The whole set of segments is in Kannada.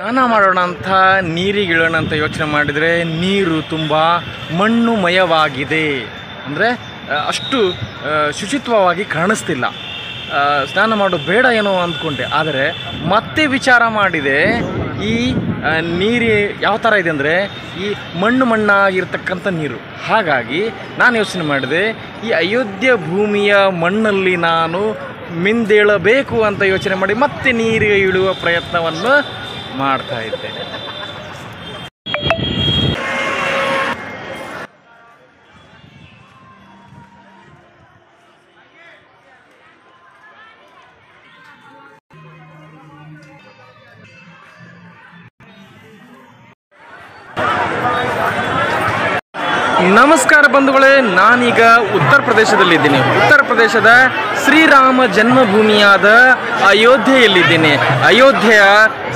ಸ್ನಾನ ಮಾಡೋಣ ಅಂತ ನೀರಿಗಿಳೋಣ ಅಂತ ಯೋಚನೆ ಮಾಡಿದರೆ ನೀರು ತುಂಬ ಮಣ್ಣುಮಯವಾಗಿದೆ, ಅಂದರೆ ಅಷ್ಟು ಶುಚಿತ್ವವಾಗಿ ಕಾಣಿಸ್ತಿಲ್ಲ. ಸ್ನಾನ ಮಾಡೋದು ಬೇಡ ಏನೋ ಅಂದ್ಕೊಂಡೆ, ಆದರೆ ಮತ್ತೆ ವಿಚಾರ ಮಾಡಿದೆ, ಈ ನೀರು ಯಾವ ಥರ ಇದೆ ಅಂದರೆ ಈ ಮಣ್ಣಾಗಿರ್ತಕ್ಕಂಥ ನೀರು. ಹಾಗಾಗಿ ನಾನು ಯೋಚನೆ ಮಾಡಿದೆ, ಈ ಅಯೋಧ್ಯೆ ಭೂಮಿಯ ಮಣ್ಣಲ್ಲಿ ನಾನು ಮಿಂದೇಳಬೇಕು ಅಂತ ಯೋಚನೆ ಮಾಡಿ ಮತ್ತೆ ನೀರಿಗೆ ಇಳುವ ಪ್ರಯತ್ನವನ್ನು ಮಾಡ್ತಾ ಇದ್ದೇನೆ. ನಮಸ್ಕಾರ ಬಂಧುಗಳೇ, ನಾನೀಗ ಉತ್ತರ ಪ್ರದೇಶದಲ್ಲಿದ್ದೀನಿ. ಉತ್ತರ ಪ್ರದೇಶದ ಶ್ರೀರಾಮ ಜನ್ಮಭೂಮಿಯಾದ ಅಯೋಧ್ಯೆಯಲ್ಲಿದ್ದೇನೆ. ಅಯೋಧ್ಯೆಯ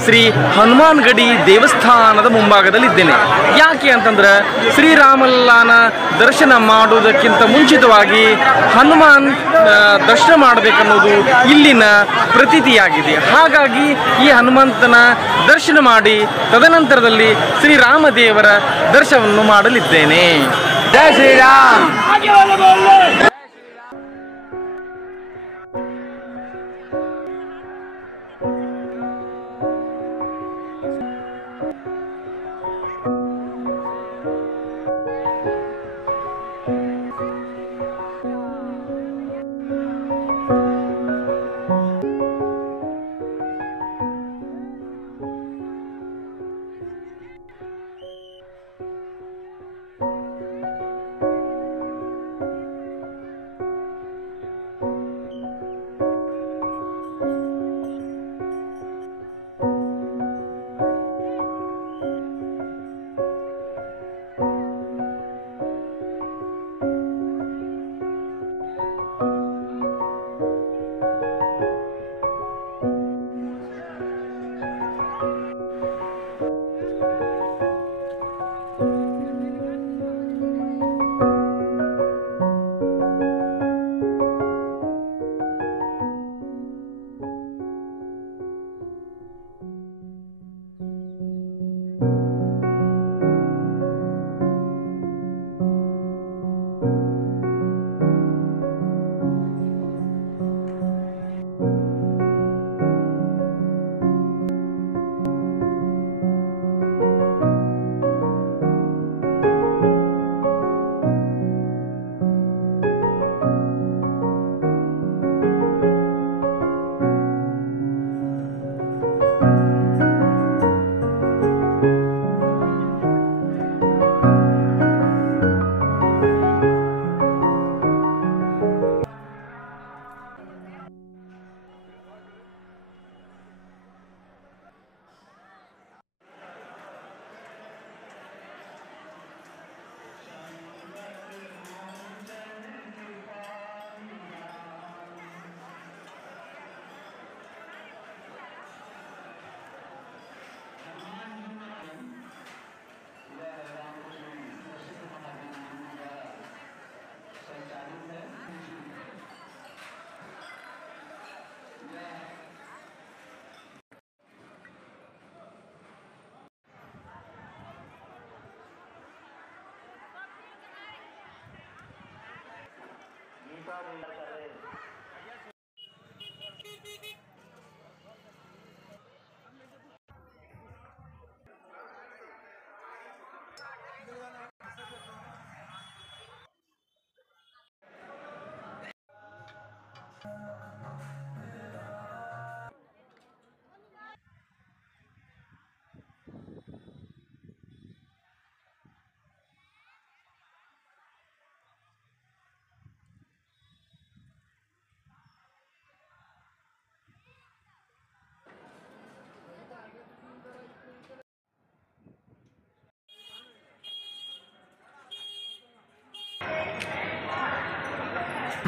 ಶ್ರೀ ಹನುಮಾನ್ ಗಡಿ ದೇವಸ್ಥಾನದ ಮುಂಭಾಗದಲ್ಲಿದ್ದೇನೆ. ಯಾಕೆ ಅಂತಂದ್ರೆ ಶ್ರೀರಾಮಲಲ್ಲಾನ ದರ್ಶನ ಮಾಡುವುದಕ್ಕಿಂತ ಮುಂಚಿತವಾಗಿ ಹನುಮಾನ್ ದರ್ಶನ ಮಾಡಬೇಕನ್ನೋದು ಇಲ್ಲಿನ ಪ್ರತೀತಿಯಾಗಿದೆ. ಹಾಗಾಗಿ ಈ ಹನುಮಂತನ ದರ್ಶನ ಮಾಡಿ ತದನಂತರದಲ್ಲಿ ಶ್ರೀರಾಮದೇವರ ದರ್ಶನವನ್ನು ಮಾಡಲಿದ್ದೇನೆ. ಜೈ ಶ್ರೀರಾಮ್.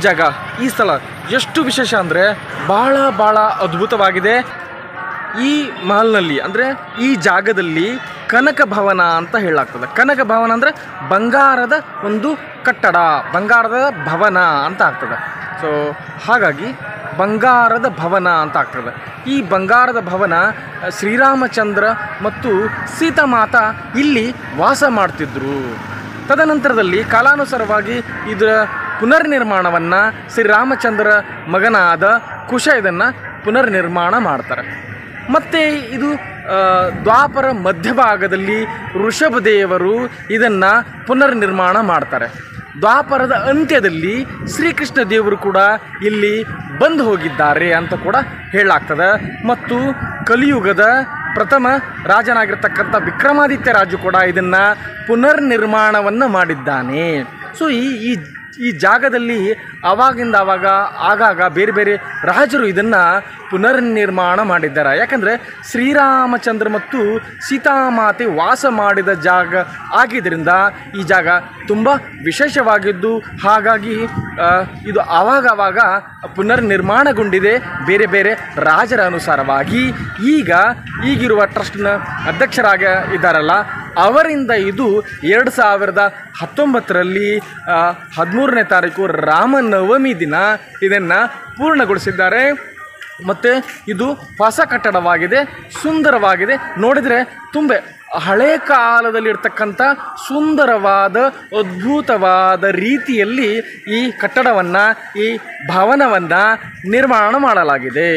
ಜಾಗ, ಈ ಸ್ಥಳ ಎಷ್ಟು ವಿಶೇಷ ಅಂದರೆ ಭಾಳ ಅದ್ಭುತವಾಗಿದೆ. ಈ ಮಾಲ್ನಲ್ಲಿ ಅಂದರೆ ಈ ಜಾಗದಲ್ಲಿ ಕನಕ ಭವನ ಅಂತ ಹೇಳಲಾಗ್ತದೆ. ಕನಕ ಭವನ ಅಂದರೆ ಬಂಗಾರದ ಒಂದು ಕಟ್ಟಡ, ಬಂಗಾರದ ಭವನ ಅಂತ ಆಗ್ತದೆ. ಸೊ ಹಾಗಾಗಿ ಬಂಗಾರದ ಭವನ ಅಂತ ಆಗ್ತದೆ. ಈ ಬಂಗಾರದ ಭವನ ಶ್ರೀರಾಮಚಂದ್ರ ಮತ್ತು ಸೀತಾಮಾತಾ ಇಲ್ಲಿ ವಾಸ ಮಾಡ್ತಿದ್ರು. ತದನಂತರದಲ್ಲಿ ಕಾಲಾನುಸಾರವಾಗಿ ಇದರ ಪುನರ್ನಿರ್ಮಾಣವನ್ನು ಶ್ರೀರಾಮಚಂದ್ರ ಮಗನಾದ ಕುಶ ಇದನ್ನು ಪುನರ್ನಿರ್ಮಾಣ ಮಾಡ್ತಾರೆ. ಮತ್ತು ಇದು ದ್ವಾಪರ ಮಧ್ಯಭಾಗದಲ್ಲಿ ಋಷಭದೇವರು ಇದನ್ನು ಪುನರ್ನಿರ್ಮಾಣ ಮಾಡ್ತಾರೆ. ದ್ವಾಪರದ ಅಂತ್ಯದಲ್ಲಿ ಶ್ರೀಕೃಷ್ಣ ದೇವರು ಕೂಡ ಇಲ್ಲಿ ಬಂದು ಹೋಗಿದ್ದಾರೆ ಅಂತ ಕೂಡ ಹೇಳಲಾಗ್ತದೆ. ಮತ್ತು ಕಲಿಯುಗದ ಪ್ರಥಮ ರಾಜನಾಗಿರ್ತಕ್ಕಂಥ ವಿಕ್ರಮಾದಿತ್ಯ ರಾಜು ಕೂಡ ಇದನ್ನು ಪುನರ್ನಿರ್ಮಾಣವನ್ನು ಮಾಡಿದ್ದಾನೆ. ಸೊ ಈ ಜಾಗದಲ್ಲಿ ಆವಾಗಿಂದ ಆಗಾಗ ಬೇರೆ ಬೇರೆ ರಾಜರು ಇದನ್ನು ಪುನರ್ನಿರ್ಮಾಣ ಮಾಡಿದ್ದಾರೆ. ಯಾಕಂದರೆ ಶ್ರೀರಾಮಚಂದ್ರ ಮತ್ತು ಸೀತಾಮಾತೆ ವಾಸ ಮಾಡಿದ ಜಾಗ ಆಗಿದ್ದರಿಂದ ಈ ಜಾಗ ತುಂಬ ವಿಶೇಷವಾಗಿದ್ದು, ಹಾಗಾಗಿ ಇದು ಆವಾಗ ಪುನರ್ನಿರ್ಮಾಣಗೊಂಡಿದೆ ಬೇರೆ ಬೇರೆ ರಾಜರ ಅನುಸಾರವಾಗಿ. ಈಗಿರುವ ಟ್ರಸ್ಟ್ನ ಅಧ್ಯಕ್ಷರಾಗಿ ಇದ್ದಾರಲ್ಲ, ಅವರಿಂದ ಇದು 2019ರಲ್ಲಿ 13ನೇ ತಾರೀಕು ರಾಮನವಮಿ ದಿನ ಇದನ್ನು ಪೂರ್ಣಗೊಳಿಸಿದ್ದಾರೆ. ಮತ್ತು ಇದು ಹೊಸ ಕಟ್ಟಡವಾಗಿದೆ, ಸುಂದರವಾಗಿದೆ. ನೋಡಿದರೆ ತುಂಬ ಹಳೆ ಕಾಲದಲ್ಲಿರ್ತಕ್ಕಂಥ ಸುಂದರವಾದ ಅದ್ಭುತವಾದ ರೀತಿಯಲ್ಲಿ ಈ ಕಟ್ಟಡವನ್ನು, ಈ ಭವನವನ್ನು ನಿರ್ಮಾಣ ಮಾಡಲಾಗಿದೆ.